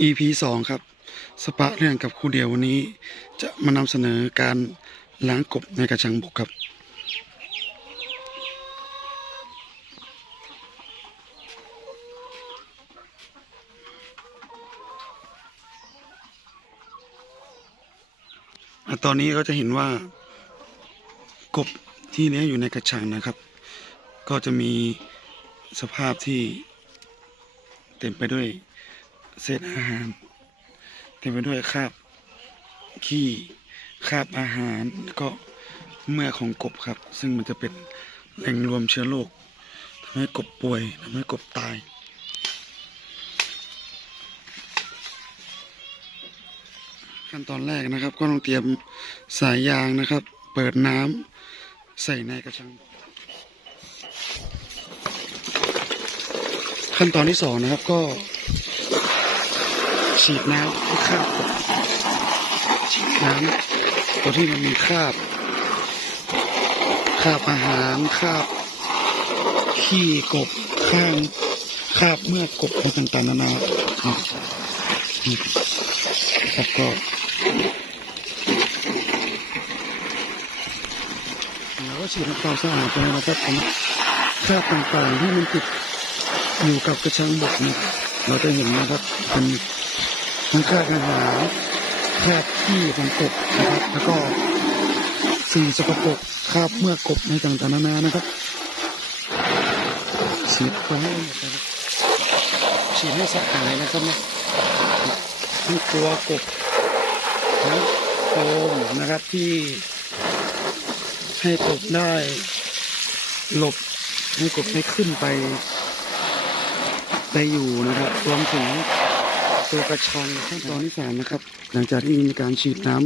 EP สองครับ สปะเรื่องกับครูเดียววันนี้ จะมานำเสนอการล้างกบในกระชังบกครับอตอนนี้ก็จะเห็นว่ากบที่เลี้ยงอยู่ในกระชังนะครับ ก็จะมีสภาพที่เต็มไปด้วย เศษอาหารเต็มไปด้วยคราบขี้คราบอาหารแล้วก็เมื่อของกบครับ ซึ่งมันจะเป็นแหล่งรวมเชื้อโรคทำให้กบป่วยทำให้กบตายขั้นตอนแรกนะครับ ก็ต้องเตรียมสายยางนะครับ เปิดน้ำใส่ในกระชัง ขั้นตอนที่สองนะครับก็ ฉีดน้ำให้คราบฉีดน้ำตัวที่มันมีคราบคราบอาหารคราบขี้กบข้างคราบเมื่อกบอะไรต่างๆนานาครับครับก็แล้วก็ฉีดน้ำความสะอาดไปนะครับผมคราบต่างๆที่มันติดอยู่กับกระชังบกเนี่ยเราจะเห็นนะครับเป็น ทั้งคราบอาหารคาบขี้ของกบนะครับ แล้วก็สิ่งสกปรกคราบเมื่อกบในต่างๆนานานะครับฉีดไปให้นะครับฉีดให้สะอาดนะครับนะทั้งตัวกบทั้งโฟมนะครับที่ให้กบได้หลบให้กบได้ขึ้นไปไปอยู่นะครับรวมถึง ตัวกระชังขั้นตอนที่สามนะครับ หลังจากที่มีการฉีดน้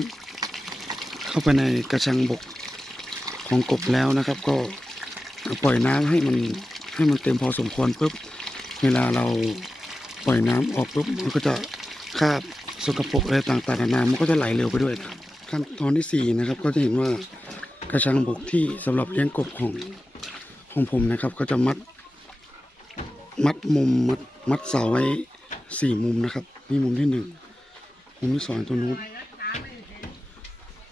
ำเข้าไปในกระชังบกของกบแล้วนะครับ ก็ปล่อยน้ำให้มันให้มันเต็มพอสมควรปุ๊บเวลาเราปล่อยน้ำออกปุ๊บมันก็จะคาบสกปรกอะไรต่างๆนานามันก็จะไหลเร็วไปด้วยครับขั้นตอนที่สี่นะครับก็จะเห็นว่ากระชังบกที่สำหรับเลี้ยงกบของของผมนะครับ ก็จะมัด มัดมุมมัดมัดเสาไว้ สี่มุมนะครับนี่มุมที่หนึ่งมุมที่สองตรงนู้น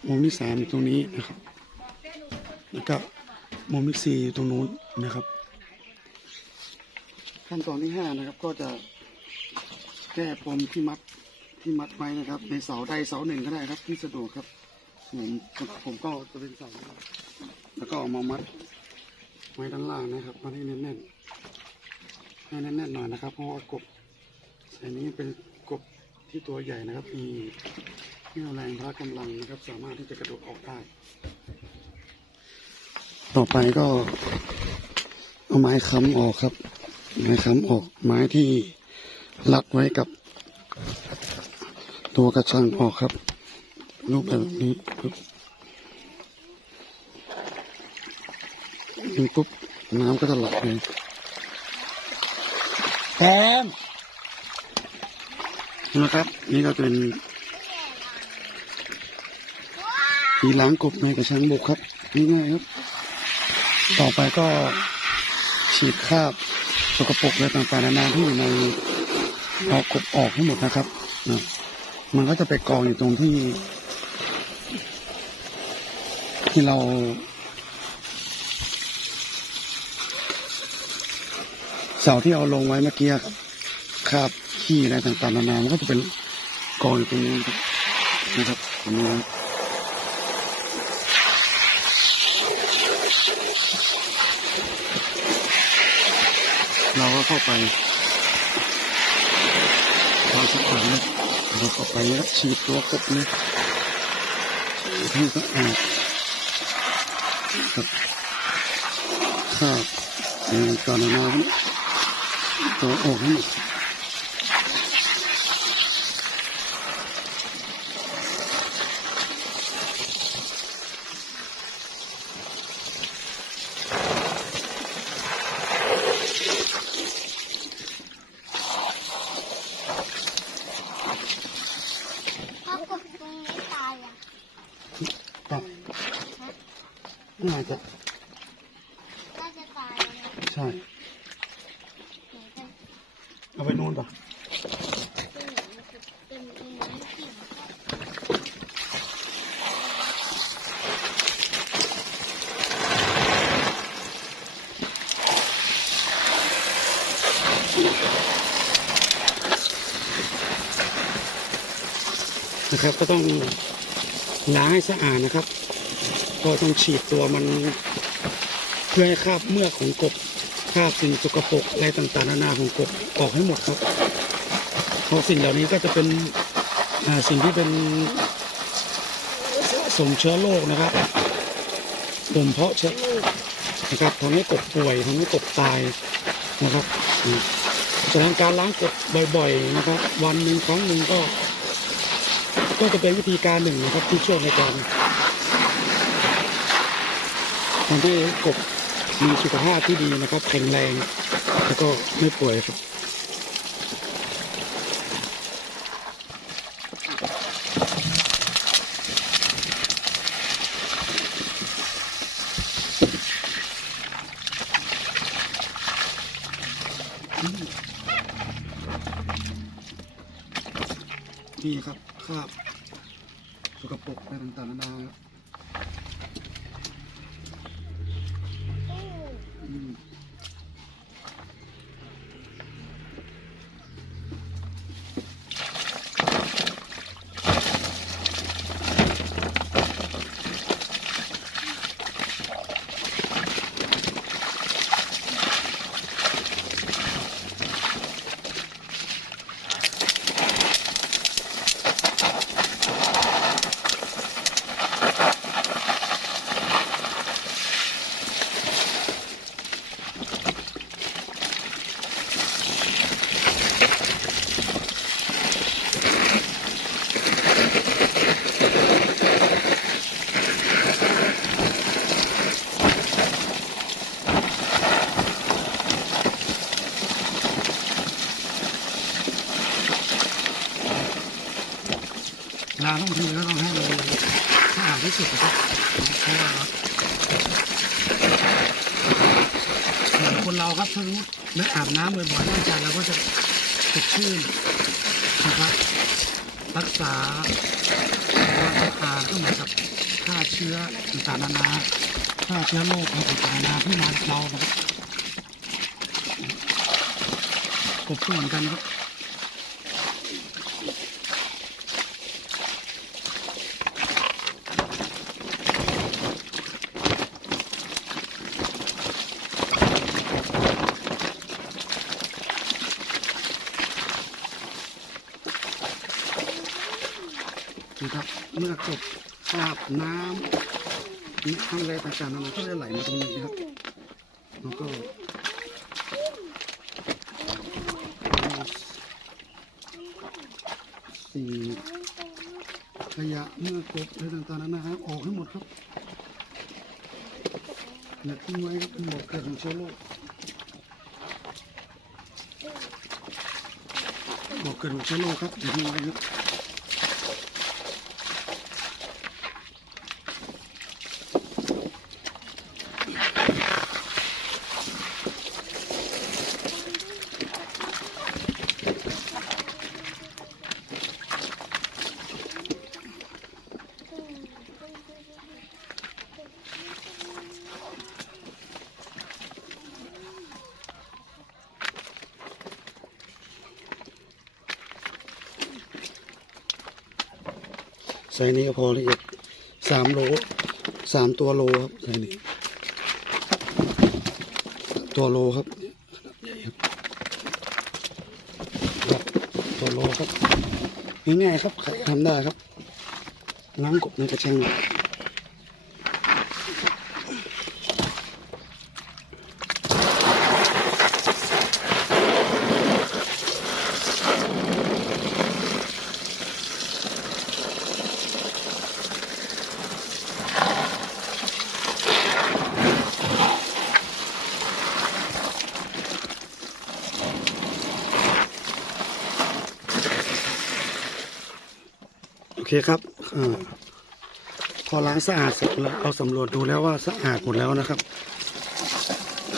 มุมที่สามตรงนี้นะครับแล้วก็มุมที่สี่ตรงนู้นนะครับ ขั้นตอนที่ห้านะครับก็จะแก้ปมที่มัดที่มัดไว้นะครับ ในเสาใดเสาหนึ่งก็ได้ครับที่สะดวกครับผมผมก็จะเป็นเสาแล้วก็เอามามัดไว้ด้านล่างนะครับมัดให้แน่นๆให้แน่นๆหน่อยนะครับเพราะว่ากบ สายนี้เป็นกบที่ตัวใหญ่นะครับมีมีแรงพละกำลังนะครับ สามารถที่จะกระโดดออกได้ ต่อไปก็เอาไม้ค้ำออกครับ ไม้ค้ำออกไม้ที่รัดไว้กับตัวกระชังออกครับ รูปแบบนี้ปุ๊บปุ๊บน้ำก็จะไหลเลยแทม นะครับ นี่ก็เป็นทีล้างกบในกระชังบกครับง่ายๆครับ ต่อไปก็ฉีดคราบสกปรกอะไรต่างๆนานาที่อยู่ในเอากบออกให้หมดนะครับนะมันก็จะไปกองอยู่ตรงที่ ที่เราเสาที่เอาลงไว้เมื่อกี้ครับ ขี้อะไรต่างๆนานามันก็จะเป็นกองอยู่ตรงนี้นะครับตรงนี้เราก็เข้าไปเราสักครั้งนะเราเข้าไปแล้วฉีดตัวกบเลยฉีดให้สะอาดครับข้าวในตอนน้ำตัวออกให้หมด ช่ เอาไปนู่นปะนะครับก็ต้องล้างให้สะอาดนะครับ ก็ต้องฉีดตัวมันเพื่อให้คราบเมือกของกบ คราสิ่งสกปรกอะไรต่างๆนานาของกบออกให้หมดครับเพราะสิ่งเหล่านี้ก็จะเป็นสิ่งที่เป็นสมเชื้อโรคนะครับบ่มเพาะเชื้อโรคนะครับทำให้กบป่วยทำให้กบตายนะครับฉะนั้นการล้างกบบ่อย ๆ นะครับ วันหนึ่งครั้งหนึ่งก็ ก็จะเป็นวิธีการหนึ่งนะครับที่ช่วยในการทำให้กบ มีสุขภาพที่ดีนะครับ แข็งแรง แล้วก็ไม่ป่วยครับนี่ครับคราบสกปรกอะไรต่างๆนานาางบางทีก็ต้องให้มันสะอาดที่สุดนะครับเพราะว่าเหมือนคนเราครับถ้ารู้ได้อาบน้ำบ่อยๆร่างกายเราก็จะสดชื่นนะครับ รักษาความสะอาดก็เหมือนกับฆ่าเชื้อต่างๆนานาฆ่าเชื้อโรคต่างๆนานาที่มาเรานะครับกบก็เหมือนกันครับ เมื่อกบคราบน้ำน้ำอะไรต่างๆมันก็จะไหลมาตรงนี้นะครับแล้วก็สิ่งขยะเมื่อกบอะไรต่างๆนานาออกให้หมดครับอย่าทิ้งไว้ครับเป็นบ่อเกิดของเชื้อโรคบ่อเกิดของเชื้อโรคครับอย่าทิ้งไว้ครับ ไซส์นี้ก็พอละเอียดสามโลสามตัวโลครับไซส์นี้ตัวโลครับตัวโลครับง่ายๆครับใครทำได้ครับนั่งกบในกระชัง เคครับอพอล้างสะอาดเสร็จแล้วเราสำรวจดูแล้วว่าสะอาดหมดแล้วนะครับ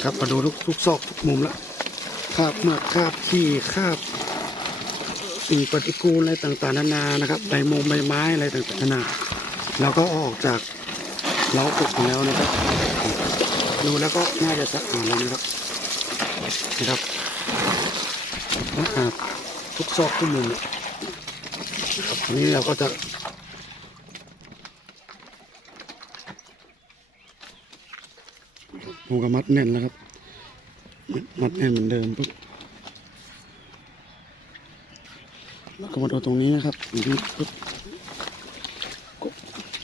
ครับมาดูทุกทุกซอกทุกมุมแล้วคราบเมือกคราบขี้คราบสิ่งปฏิกูลอะไรต่างๆนานานะครับใบมงใบไม้อะไรต่างๆนานาเราก็ออกจากเล้ากบมาแล้วนะครับ ดูแล้วก็น่าจะสะอาดแล้วนะครับนะครับทุกซอกทุกมุม ครับนี้เราก็จะผูกกับมัดแน่นแล้วครับ มัดแน่นเหมือนเดิมปุ๊บแล้วก็มาดูตรงนี้นะครับอย่างนี้ปุ๊บ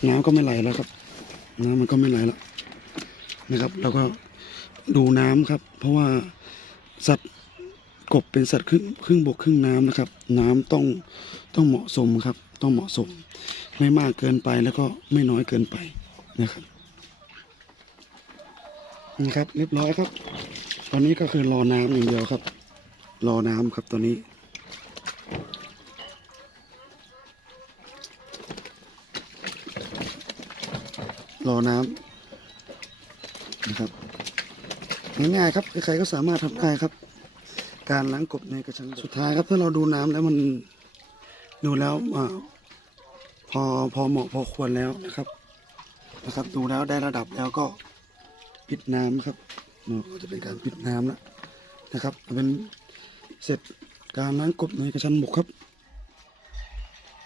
น้ำก็ไม่ไหลแล้วครับ น้ำมันก็ไม่ไหลแล้วนะครับ แล้วก็ดูน้ำครับ เพราะว่าสัตว์ กบเป็นสัตว์ครึ่งครึ่งบกครึ่งน้ำนะครับ น้ำต้องต้องเหมาะสมครับ ต้องเหมาะสม ไม่มากเกินไปแล้วก็ไม่น้อยเกินไปนะครับนี่ครับ เรียบร้อยครับ ตอนนี้ก็คือรอน้ำอย่างเดียวครับ รอน้ำครับตอนนี้รอน้ำนะครับง่ายๆครับใครๆก็สามารถทำได้ครับ การล้างกบในกระชังสุดท้ายครับถ้าเราดูน้ำแล้วมันดูแล้วอพอพอเหมาะพอควรแล้วนะครับ นะครับ ดูแล้วได้ระดับแล้วก็ปิดน้ำครับเนาะก็จะเป็นการปิดน้ำแล้วนะครับ เป็นเสร็จการล้างกบในกระชังบกครับ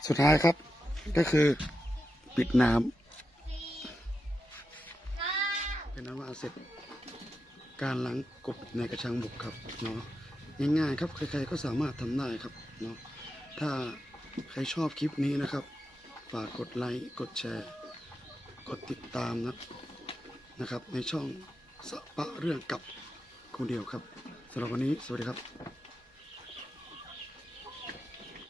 สุดท้ายครับ ก็คือปิดน้ำเป็นนั้นว่าเสร็จการล้างกบในกระชังบกครับเนาะ ง่ายๆครับใครๆก็สามารถทำได้ครับเนาะถ้าใครชอบคลิปนี้นะครับ ฝากกดไลค์กดแชร์ กดติดตามนะนะครับ ในช่องสปะเรื่องกับครูเดียวครับสำหรับวันนี้สวัสดีครับ